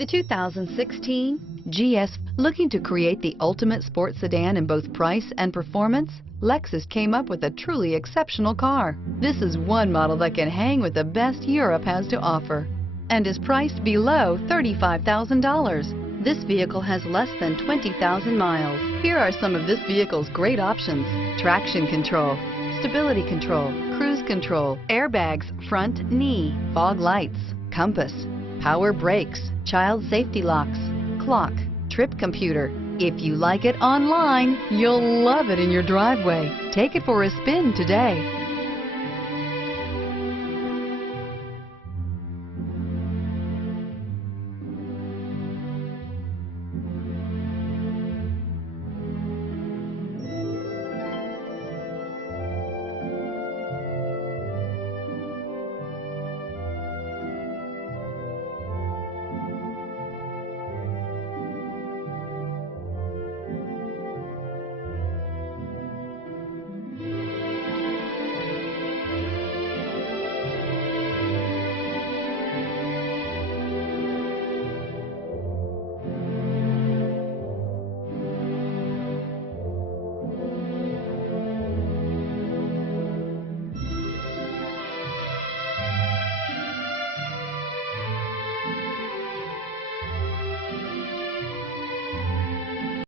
The 2016 GS. Looking to create the ultimate sports sedan in both price and performance? Lexus came up with a truly exceptional car. This is one model that can hang with the best Europe has to offer and is priced below $35,000. This vehicle has less than 20,000 miles. Here are some of this vehicle's great options: traction control, stability control, cruise control, airbags, front knee, fog lights, compass, power brakes, child safety locks, clock, trip computer. If you like it online, you'll love it in your driveway. Take it for a spin today.